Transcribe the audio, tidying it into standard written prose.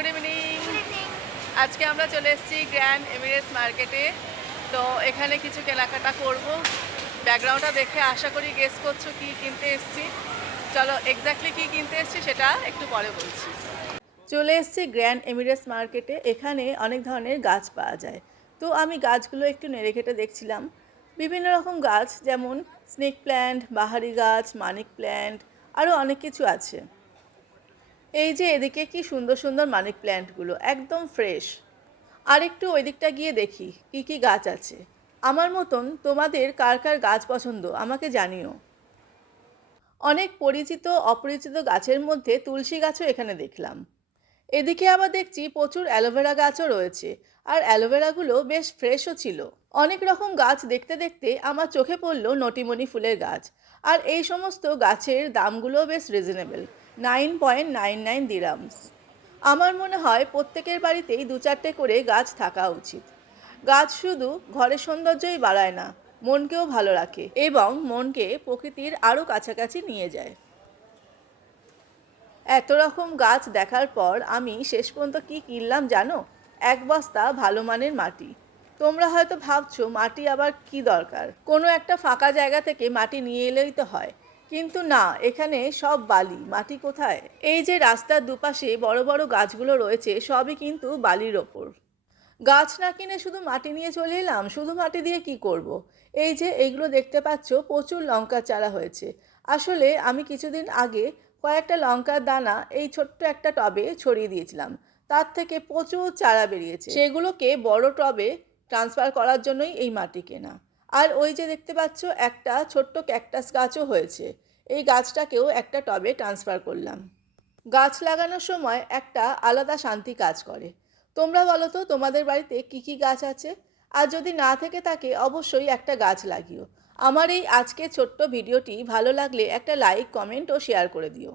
Good evening. আজকে আমরা চলে এসেছি গ্র্যান্ড এমিরেটস মার্কেটে। তো এখানে কিছু কেনাকাটা করব। ব্যাকগ্রাউন্ডটা দেখে আশা করি গেস করছো কি কিনতে এসেছি। চলো এক্স্যাক্টলি কি কিনতে এসেছি সেটা একটু পরে বলছি। চলে এসেছি গ্র্যান্ড এমিরেটস মার্কেটে। এখানে অনেক ধরনের গাছ পাওয়া যায়। তো আমি গাছগুলো একটু নেড়ে ঘেটে দেখছিলাম। বিভিন্ন রকম গাছ, যেমন স্নেক প্ল্যান্ট, বাহারি গাছ, মানিক প্ল্যান্ট, আরও অনেক কিছু আছে। এই যে এদিকে কি সুন্দর সুন্দর মানি প্ল্যান্টগুলো, একদম ফ্রেশ। আর একটু ওই দিকটা গিয়ে দেখি কি কি গাছ আছে। আমার মতন তোমাদের কার কার গাছ পছন্দ আমাকে জানিও। অনেক পরিচিত অপরিচিত গাছের মধ্যে তুলসী গাছও এখানে দেখলাম। এদিকে আবার দেখছি প্রচুর অ্যালোভেরা গাছও রয়েছে। আর অ্যালোভেরাগুলো বেশ ফ্রেশও ছিল। অনেক রকম গাছ দেখতে দেখতে আমার চোখে পড়ল নটিমণি ফুলের গাছ। আর এই সমস্ত গাছের দামগুলো বেশ রিজনেবল, 9.99 দিরামস। আমার মনে হয় প্রত্যেকের বাড়িতেই 2-4টে করে গাছ থাকা উচিত। গাছ শুধু ঘরের সৌন্দর্যই বাড়ায় না, মনকেও ভালো রাখে এবং মনকে প্রকৃতির আরও কাছাকাছি নিয়ে যায়। এত রকম গাছ দেখার পর আমি শেষ পর্যন্ত কি কিনলাম জানো? এক বস্তা ভালো মানের মাটি। তোমরা হয়তো ভাবছো মাটি আবার কি দরকার, কোনো একটা ফাঁকা জায়গা থেকে মাটি নিয়ে এলেই তো হয়। কিন্তু না, এখানে সব বালি, মাটি কোথায়? এই যে রাস্তার দুপাশে বড় বড় গাছগুলো রয়েছে সবই কিন্তু বালির ওপর। গাছ না কিনে শুধু মাটি নিয়ে চলে এলাম, শুধু মাটি দিয়ে কি করব। এই যে এইগুলো দেখতে পাচ্ছ, প্রচুর লঙ্কার চারা হয়েছে। আসলে আমি কিছুদিন আগে কয়েকটা লঙ্কার দানা এই ছোট্ট একটা টবে ছড়িয়ে দিয়েছিলাম। তার থেকে প্রচুর চারা বেরিয়েছে, সেগুলোকে বড় টবে ট্রান্সফার করার জন্যই এই মাটি কেনা। আর ওই যে দেখতে পাচ্ছ একটা ছোট্ট ক্যাকটাস গাছও হয়েছে। এই গাছটাকেও একটা টবে ট্রান্সফার করলাম। গাছ লাগানোর সময় একটা আলাদা শান্তি কাজ করে। তোমরা বলো তো তোমাদের বাড়িতে কি কি গাছ আছে? আর যদি না থেকে থাকে অবশ্যই একটা গাছ লাগিও। আমার এই আজকে ছোট্ট ভিডিওটি ভালো লাগলে একটা লাইক, কমেন্ট ও শেয়ার করে দিও।